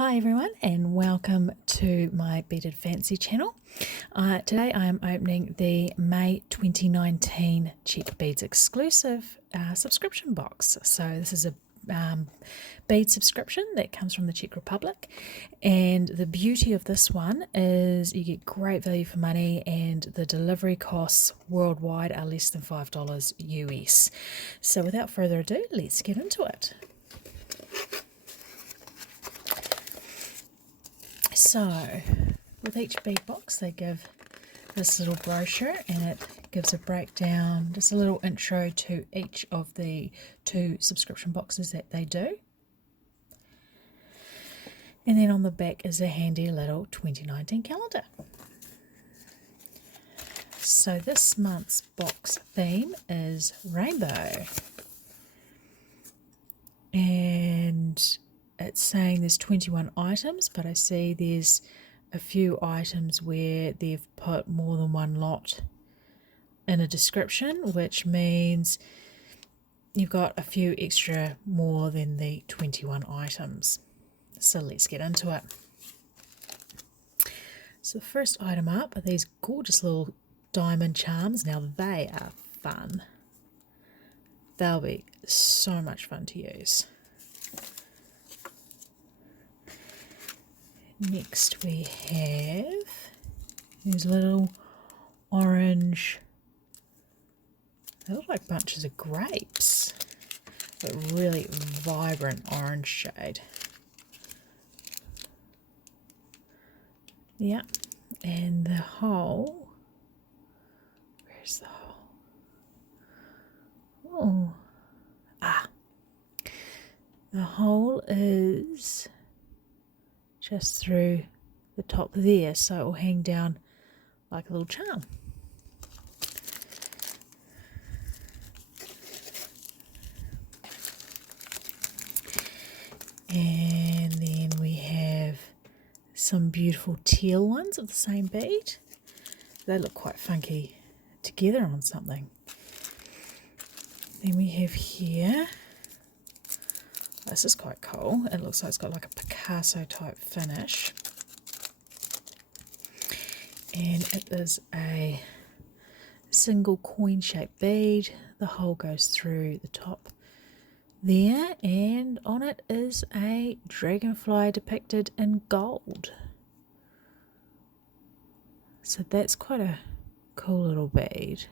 Hi everyone and welcome to my Beaded Fancy channel. Today I am opening the May 2019 Czech Beads Exclusive subscription box. So this is a bead subscription that comes from the Czech Republic, and the beauty of this one is you get great value for money and the delivery costs worldwide are less than $5 US. So without further ado, let's get into it. So, with each bead box they give this little brochure and it gives a breakdown, just a little intro to each of the 2 subscription boxes that they do. And then on the back is a handy little 2019 calendar. So this month's box theme is rainbow. And it's saying there's 21 items, but I see there's a few items where they've put more than one lot in a description, which means you've got a few extra more than the 21 items. So let's get into it. So the first item up are these gorgeous little diamond charms. Now they are fun. They'll be so much fun to use. Next we have these little orange, they look like bunches of grapes, but really vibrant orange shade. Yeah, and the hole, where's the hole? The hole is just through the top there, so it will hang down like a little charm. And then we have some beautiful teal ones of the same bead. They look quite funky together on something. Then we have here, this is quite cool. It looks like it's got like a Picasso type finish. And it is a single coin shaped bead. The hole goes through the top there, and on it is a dragonfly depicted in gold. So that's quite a cool little bead.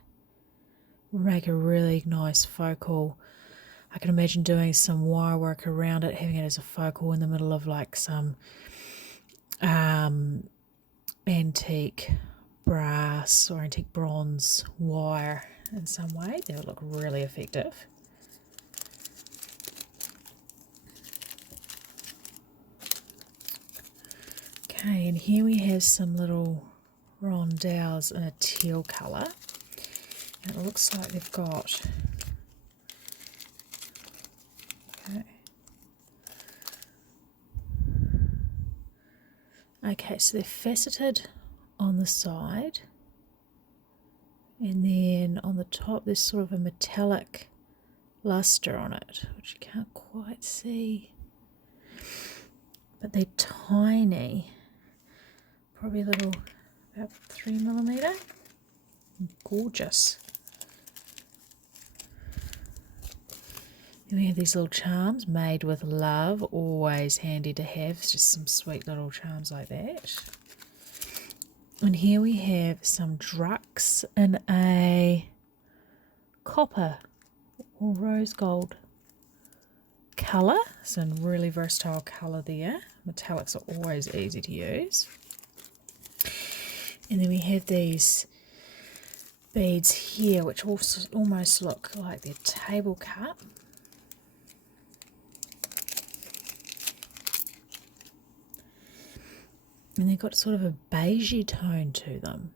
Make a really nice focal. I can imagine doing some wire work around it, having it as a focal in the middle of like some antique brass or antique bronze wire in some way. That would look really effective. Okay, and here we have some little rondelles in a teal colour. And it looks like they've got... Okay, so they're faceted on the side, and then on the top there's sort of a metallic luster on it, which you can't quite see. But they're tiny, probably a little, about 3mm. Gorgeous. Then we have these little charms made with love, always handy to have. It's just some sweet little charms like that. And here we have some drucks in a copper or rose gold colour. It's a really versatile colour there. Metallics are always easy to use. And then we have these beads here, which also almost look like they're table cup. And they've got sort of a beigey tone to them,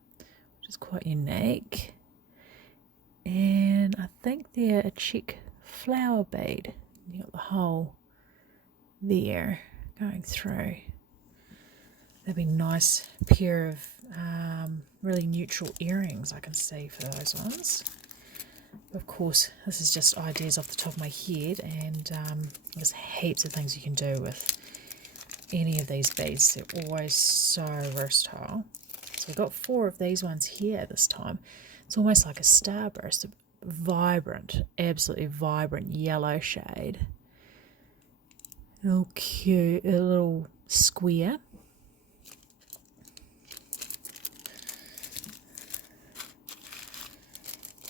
which is quite unique. And I think they're a Czech flower bead. You've got the hole there going through. They'd be nice pair of really neutral earrings I can see for those ones. Of course, this is just ideas off the top of my head, and there's heaps of things you can do with any of these beads. They're always so versatile. So we've got 4 of these ones here this time. It's almost like a starburst, a vibrant, absolutely vibrant yellow shade. Oh, cute, a little square.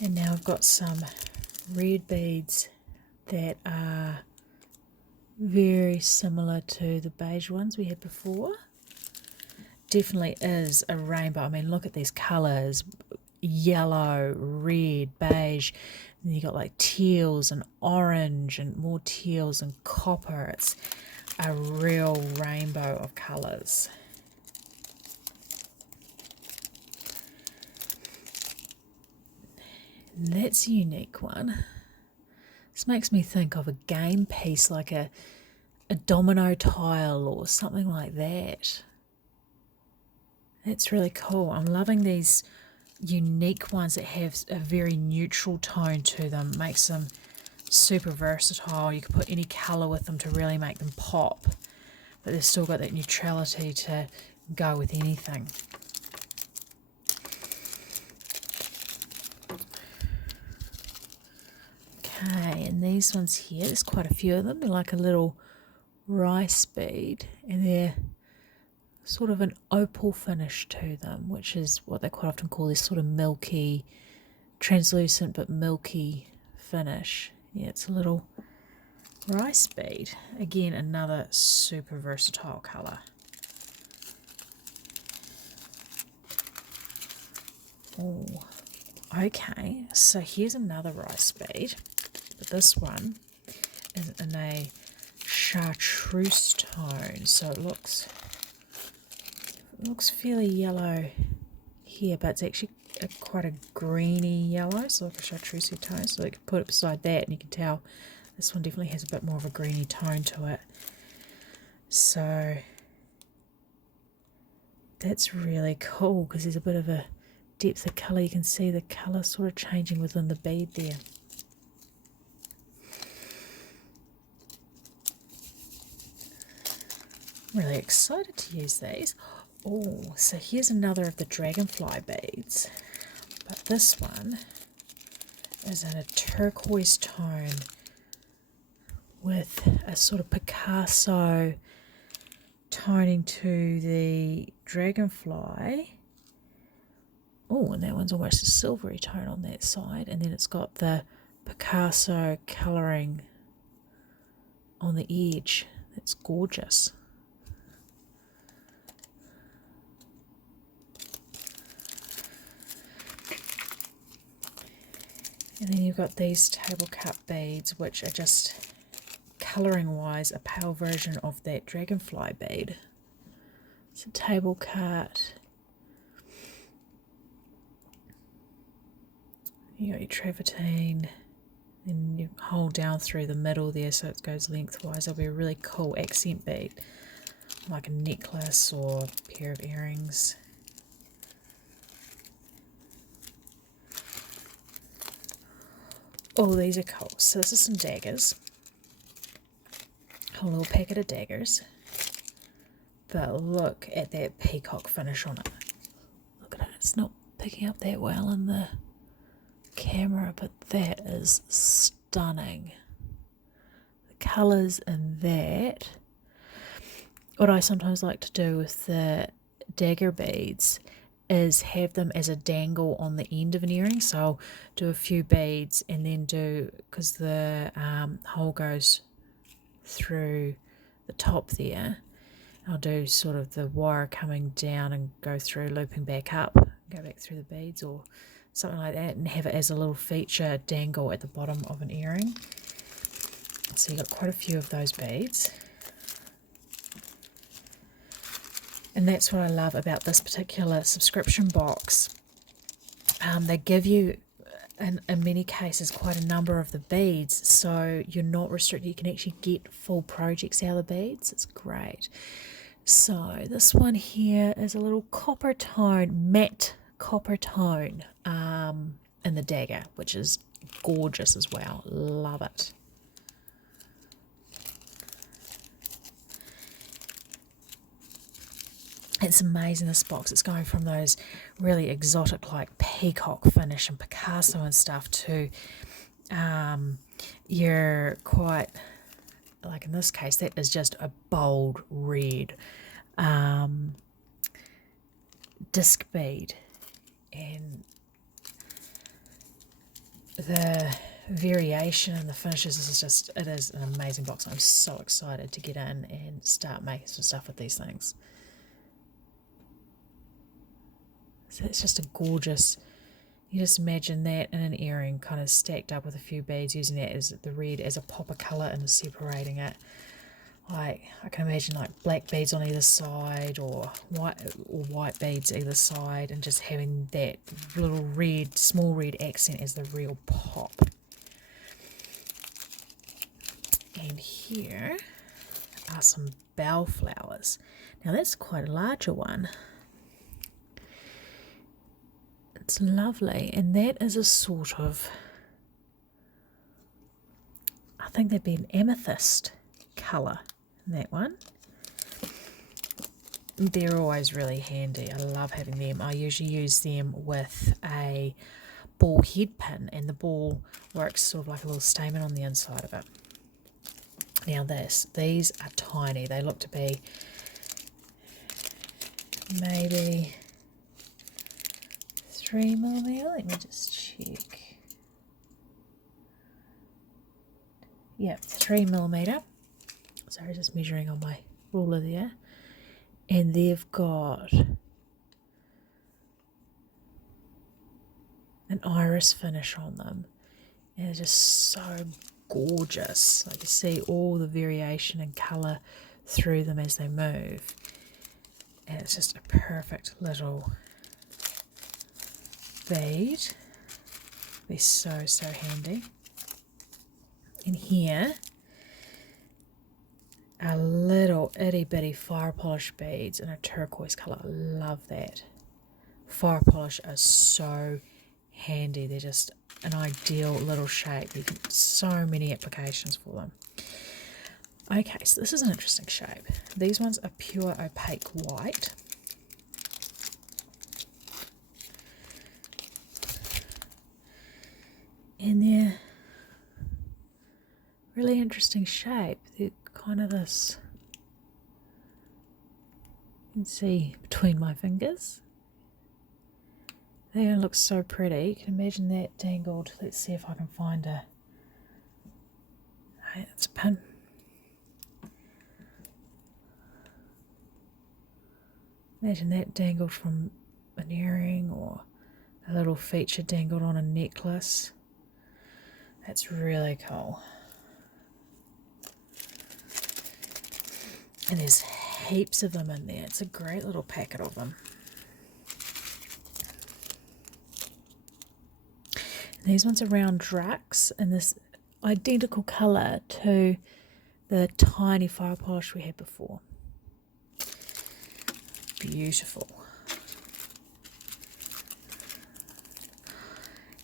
And now I've got some red beads that are very similar to the beige ones we had before. Definitely is a rainbow. I mean, look at these colours. Yellow, red, beige. And then you got like teals and orange and more teals and copper. It's a real rainbow of colours. And that's a unique one. This makes me think of a game piece, like a domino tile or something like that. That's really cool. I'm loving these unique ones that have a very neutral tone to them. Makes them super versatile. You can put any colour with them to really make them pop, but they've still got that neutrality to go with anything. Okay, and these ones here, there's quite a few of them. They're like a little rice bead, and they're sort of an opal finish to them, which is what they quite often call this sort of milky, translucent but milky finish. Yeah, it's a little rice bead. Again, another super versatile colour. Oh, okay, so here's another rice bead, but this one is in a chartreuse tone, so it looks fairly yellow here, but it's actually quite a greeny yellow, so like a chartreuse tone. So you can put it beside that and you can tell this one definitely has a bit more of a greeny tone to it. So that's really cool because there's a bit of a depth of colour. You can see the colour sort of changing within the bead there. Really excited to use these. Oh, so here's another of the dragonfly beads, but this one is in a turquoise tone with a sort of Picasso toning to the dragonfly. Oh, and that one's almost a silvery tone on that side, and then it's got the Picasso colouring on the edge. That's gorgeous. And then you've got these table cut beads, which are just colouring wise a pale version of that dragonfly bead. It's a table cut. You got your travertine, and you hold down through the middle there so it goes lengthwise. It'll be a really cool accent bead, like a necklace or a pair of earrings. Oh, these are cool. So this is some daggers. A little packet of daggers. But look at that peacock finish on it. Look at it. It's not picking up that well in the camera, but that is stunning. The colours in that. What I sometimes like to do with the dagger beads is have them as a dangle on the end of an earring. So I'll do a few beads and then do, because the hole goes through the top there, I'll do sort of the wire coming down and go through, looping back up, go back through the beads or something like that, and have it as a little feature dangle at the bottom of an earring. So you've got quite a few of those beads. And that's what I love about this particular subscription box. They give you, in many cases, quite a number of the beads, so you're not restricted. You can actually get full projects out of the beads. It's great. So this one here is a little copper tone, matte copper tone in the dagger, which is gorgeous as well. Love it. It's amazing, this box. It's going from those really exotic like peacock finish and Picasso and stuff to you're quite, like in this case, that is just a bold red disc bead. And the variation and the finishes is just, it is an amazing box. I'm so excited to get in and start making some stuff with these things. So it's just a gorgeous, you just imagine that in an earring kind of stacked up with a few beads, using that as the red as a pop of colour and separating it. Like, I can imagine like black beads on either side, or white beads either side, and just having that little red, small red accent as the real pop. And here are some bellflowers. Now that's quite a larger one. It's lovely, and that is a sort of, I think that'd be an amethyst colour in that one. They're always really handy. I love having them. I usually use them with a ball head pin, and the ball works sort of like a little stamen on the inside of it. Now these are tiny. They look to be maybe 3mm. Let me just check. Yep, 3mm. Sorry, just measuring on my ruler there. And they've got an iris finish on them. And they're just so gorgeous. Like, you see all the variation in colour through them as they move. And it's just a perfect little bead. Be so handy. And here are little itty bitty fire polish beads in a turquoise colour. I love that. Fire polish are so handy. They're just an ideal little shape. You can so many applications for them. Okay, so this is an interesting shape. These ones are pure opaque white. And they're really interesting shape. They're kind of this, you can see between my fingers. They look so pretty. You can imagine that dangled. Let's see if I can find a, hey, it's a pin. Imagine that dangled from an earring, or a little feature dangled on a necklace. That's really cool. And there's heaps of them in there. It's a great little packet of them. And these ones are round drucks in this identical colour to the tiny fire polish we had before. Beautiful.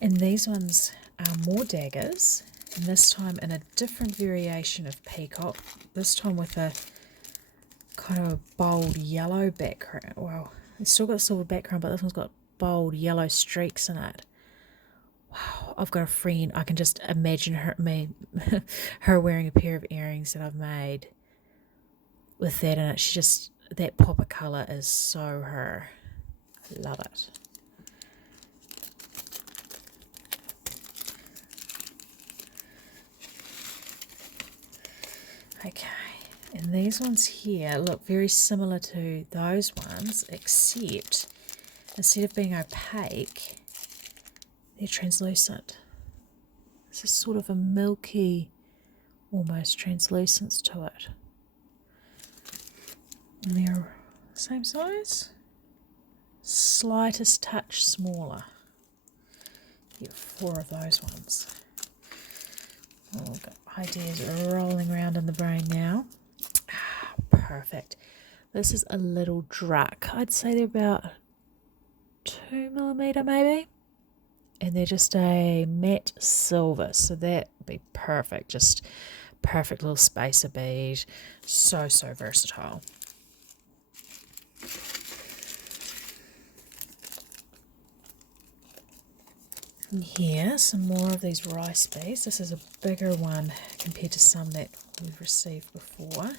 And these ones are more daggers, and this time in a different variation of peacock, this time with a kind of a bold yellow background. Well, it's still got a silver background, but this one's got bold yellow streaks in it. Wow, I've got a friend, I can just imagine her wearing a pair of earrings that I've made with that in it. She just, that pop of colour is so her. I love it. Okay, and these ones here look very similar to those ones, except instead of being opaque, they're translucent. This is sort of a milky, almost translucence to it. And they're the same size, slightest touch smaller. You get 4 of those ones. Oh, I've got ideas rolling around in the brain now. Ah, perfect. This is a little druck. I'd say they're about 2mm maybe. And they're just a matte silver. So that'd be perfect. Just perfect little spacer bead. So versatile. And here, some more of these rice beads. This is a bigger one compared to some that we've received before.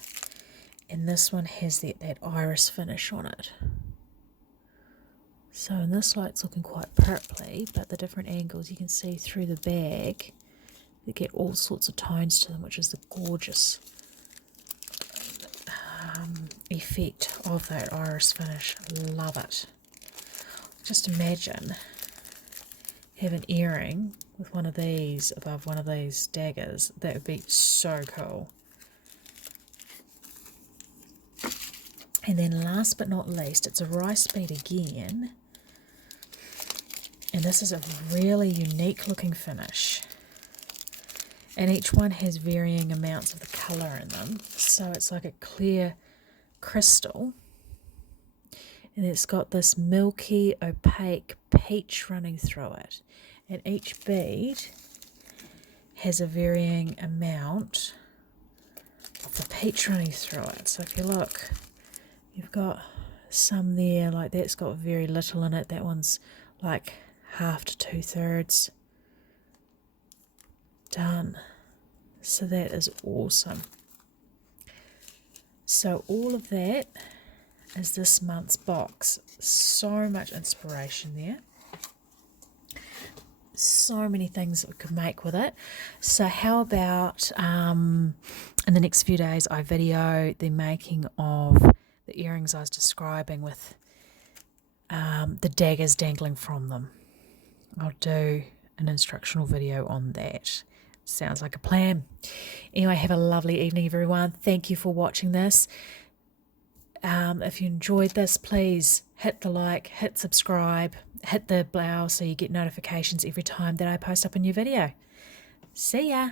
And this one has that iris finish on it. So in this light it's looking quite purpley, but the different angles you can see through the bag, they get all sorts of tones to them, which is the gorgeous effect of that iris finish. Love it. Just imagine have an earring with one of these above one of these daggers. That would be so cool. And then last but not least, it's a rice bead again. And this is a really unique looking finish. And each one has varying amounts of the colour in them. So it's like a clear crystal. And it's got this milky, opaque peach running through it. And each bead has a varying amount of the peach running through it. So if you look, you've got some there, like that's got very little in it. That one's like half to 2/3 done. So that is awesome. So all of that is this month's box. So much inspiration there. So many things that we could make with it. So how about in the next few days I video the making of the earrings I was describing with the daggers dangling from them. I'll do an instructional video on that. Sounds like a plan. Anyway, have a lovely evening, everyone. Thank you for watching this. If you enjoyed this, please hit the like, hit subscribe, hit the bell so you get notifications every time that I post up a new video. See ya.